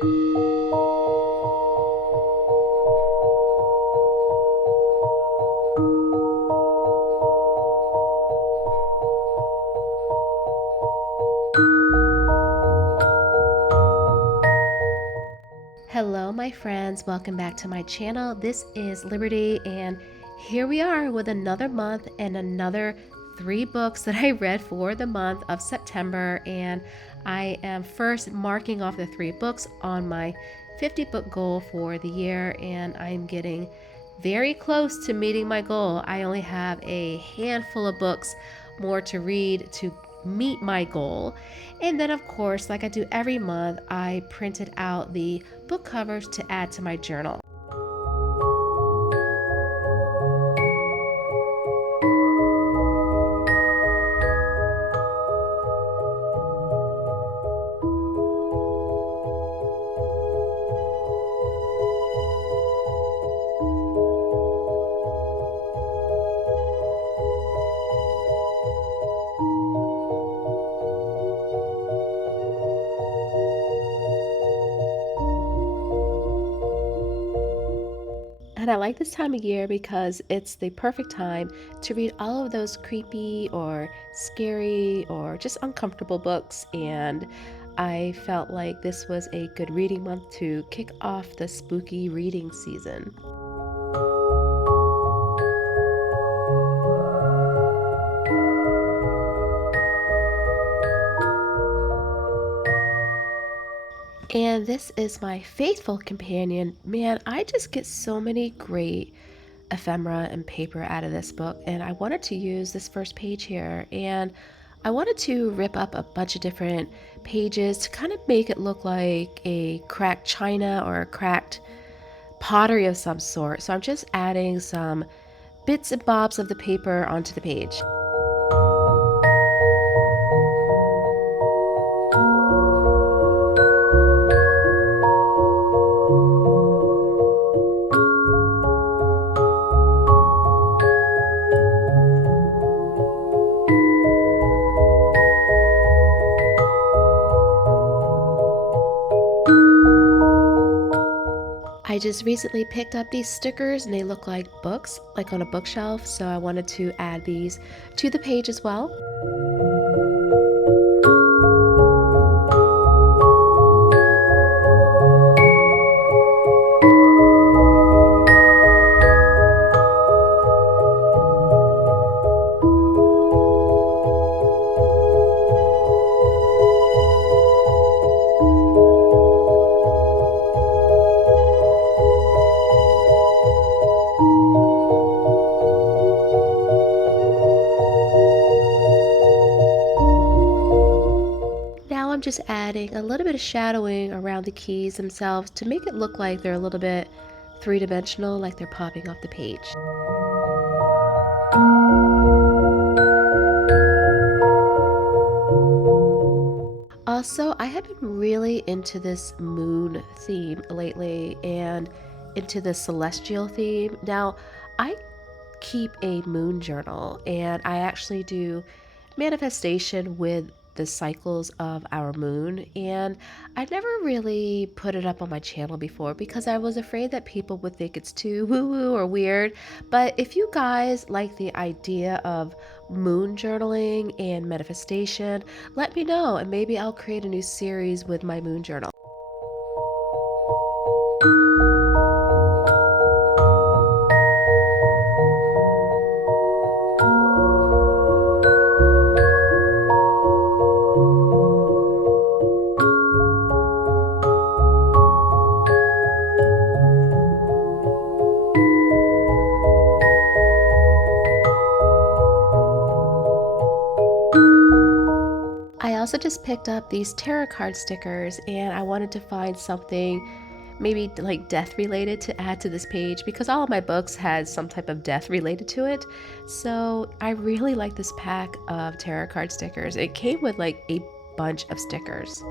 Hello, my friends. Welcome back to my channel. This is Liberty, and here we are with another month and another 3 books that I read for the month of September. And I am first marking off the 3 books on my 50-book goal for the year, and I'm getting very close to meeting my goal. I only have a handful of books more to read to meet my goal. And then, of course, like I do every month, I printed out the book covers to add to my journal. And I like this time of year because it's the perfect time to read all of those creepy or scary or just uncomfortable books. And I felt like this was a good reading month to kick off the spooky reading season. And this is my faithful companion. Man, I just get so many great ephemera and paper out of this book, and I wanted to use this first page here, and I wanted to rip up a bunch of different pages to kind of make it look like a cracked china or a cracked pottery of some sort. So I'm just adding some bits and bobs of the paper onto the page. I just recently picked up these stickers and they look like books, like on a bookshelf, so I wanted to add these to the page as well. Now I'm just adding a little bit of shadowing around the keys themselves to make it look like they're a little bit three-dimensional, like they're popping off the page. Also, I have been really into this moon theme lately and into the celestial theme. Now, I keep a moon journal and I actually do manifestation with the cycles of our moon, and I never really put it up on my channel before because I was afraid that people would think it's too woo woo or weird. But if you guys like the idea of moon journaling and manifestation, let me know and maybe I'll create a new series with my moon journal. I also just picked up these tarot card stickers and I wanted to find something maybe like death related to add to this page because all of my books had some type of death related to it. So I really like this pack of tarot card stickers. It came with like a bunch of stickers.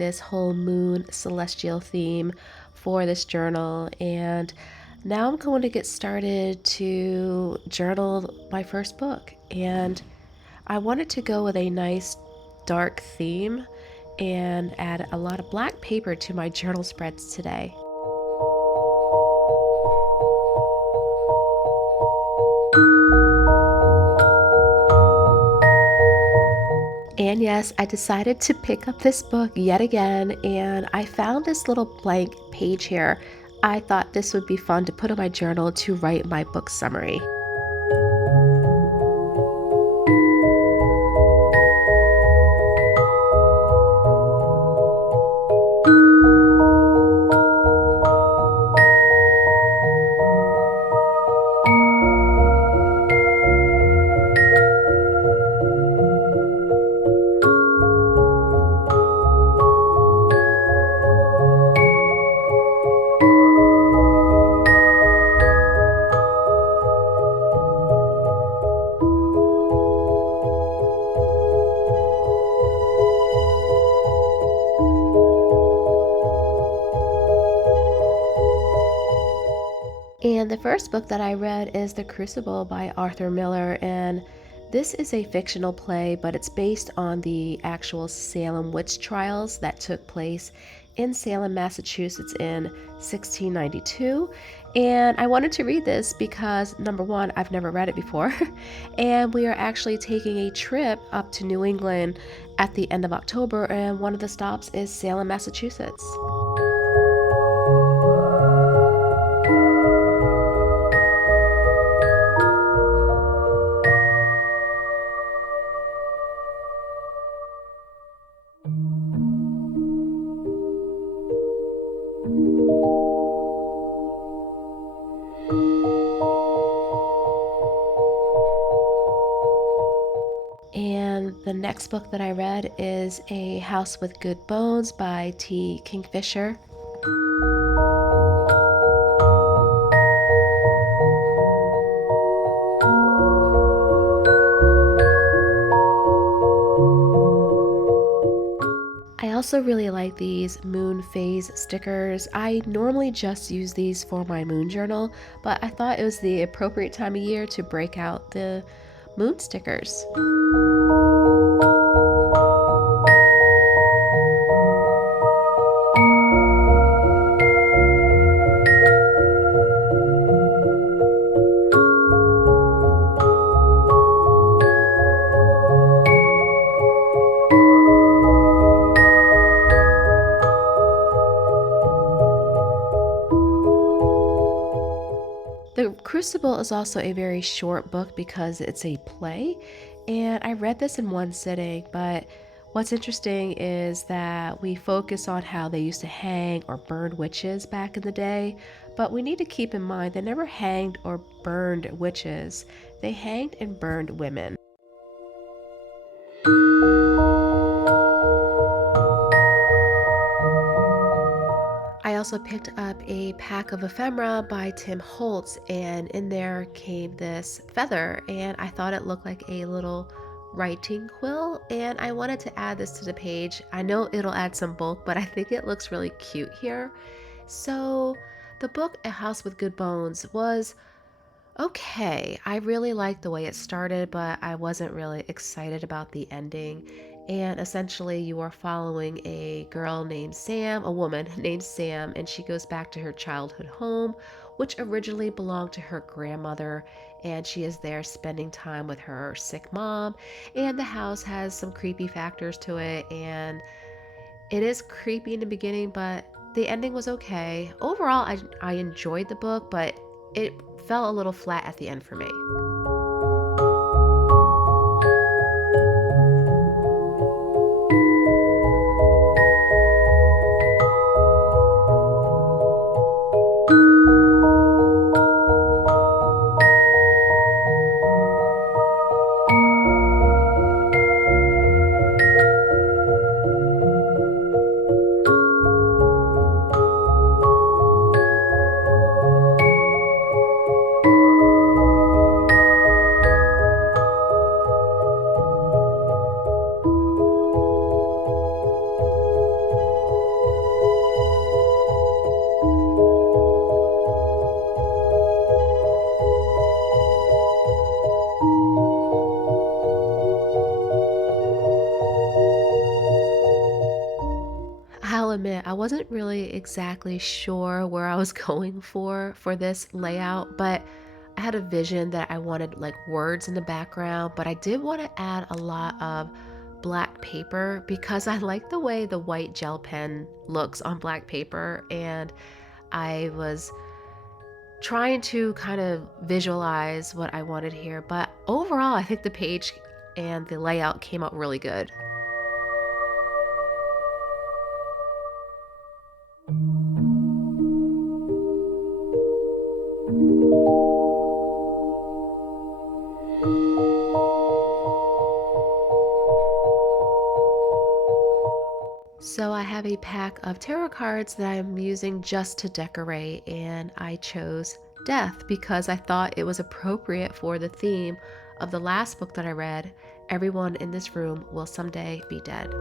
this whole moon celestial theme for this journal, and now I'm going to get started to journal my first book. And I wanted to go with a nice dark theme and add a lot of black paper to my journal spreads today. And yes, I decided to pick up this book yet again, and I found this little blank page here. I thought this would be fun to put in my journal to write my book summary. And the first book that I read is The Crucible by Arthur Miller. And this is a fictional play, but it's based on the actual Salem witch trials that took place in Salem, Massachusetts in 1692. And I wanted to read this because, number one, I've never read it before. And we are actually taking a trip up to New England at the end of October. And one of the stops is Salem, Massachusetts. And the next book that I read is A House with Good Bones by T. Kingfisher. I also really like these moon phase stickers. I normally just use these for my moon journal, but I thought it was the appropriate time of year to break out the moon stickers. The Crucible is also a very short book because it's a play, and I read this in one sitting. But what's interesting is that we focus on how they used to hang or burn witches back in the day, but we need to keep in mind they never hanged or burned witches, they hanged and burned women. I also picked up a pack of ephemera by Tim Holtz, and in there came this feather, and I thought it looked like a little writing quill, and I wanted to add this to the page. I know it'll add some bulk, but I think it looks really cute here. So, the book A House with Good Bones was okay. I really liked the way it started, but I wasn't really excited about the ending. And essentially, you are following a girl named Sam, a woman named Sam, and she goes back to her childhood home, which originally belonged to her grandmother. And she is there spending time with her sick mom. And the house has some creepy factors to it. And it is creepy in the beginning, but the ending was okay. Overall, I enjoyed the book, but it fell a little flat at the end for me. wasn't really exactly sure where I was going for this layout, but I had a vision that I wanted like words in the background, but I did want to add a lot of black paper because I like the way the white gel pen looks on black paper, and I was trying to kind of visualize what I wanted here. But overall, I think the page and the layout came out really good. So I have a pack of tarot cards that I'm using just to decorate, and I chose death because I thought it was appropriate for the theme of the last book that I read. Everyone in this room will someday be dead.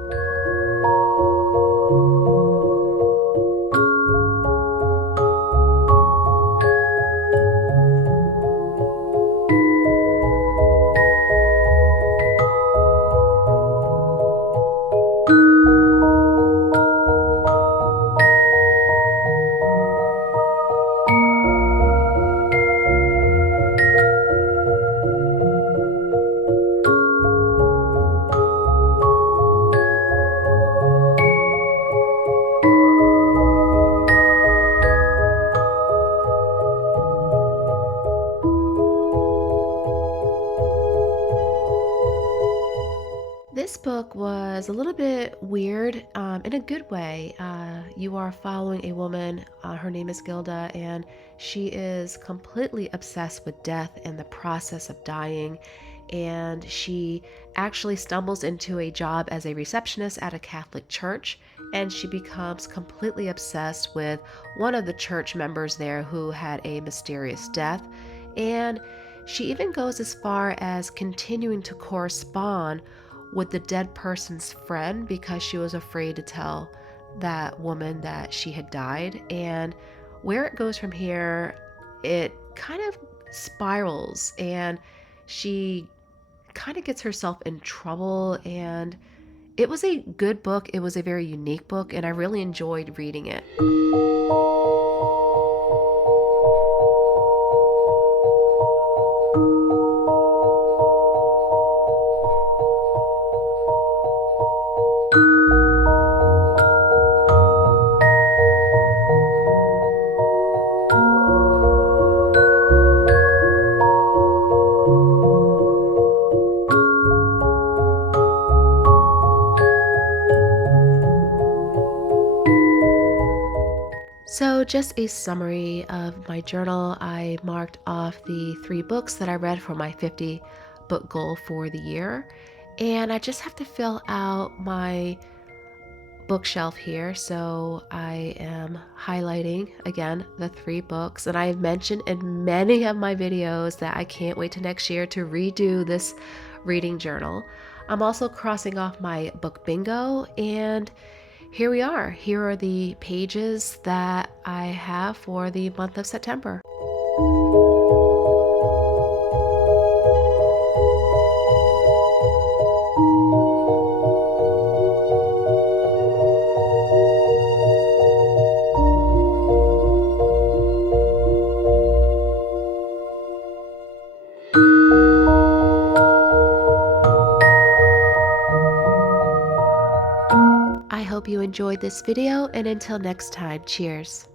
This book was a little bit weird in a good way. You are following a woman, her name is Gilda, and she is completely obsessed with death and the process of dying. And she actually stumbles into a job as a receptionist at a Catholic church, and she becomes completely obsessed with one of the church members there who had a mysterious death. And she even goes as far as continuing to correspond with the dead person's friend because she was afraid to tell that woman that she had died. And where it goes from here, it kind of spirals, and she kind of gets herself in trouble. And it was a good book. It was a very unique book, and I really enjoyed reading it. So, just a summary of my journal. I marked off the 3 books that I read for my 50 book goal for the year. And I just have to fill out my bookshelf here. So, I am highlighting again the 3 books. And I've mentioned in many of my videos that I can't wait to next year to redo this reading journal. I'm also crossing off my book bingo, and here we are. Here are the pages that I have for the month of September. I hope you enjoyed this video, and until next time, cheers.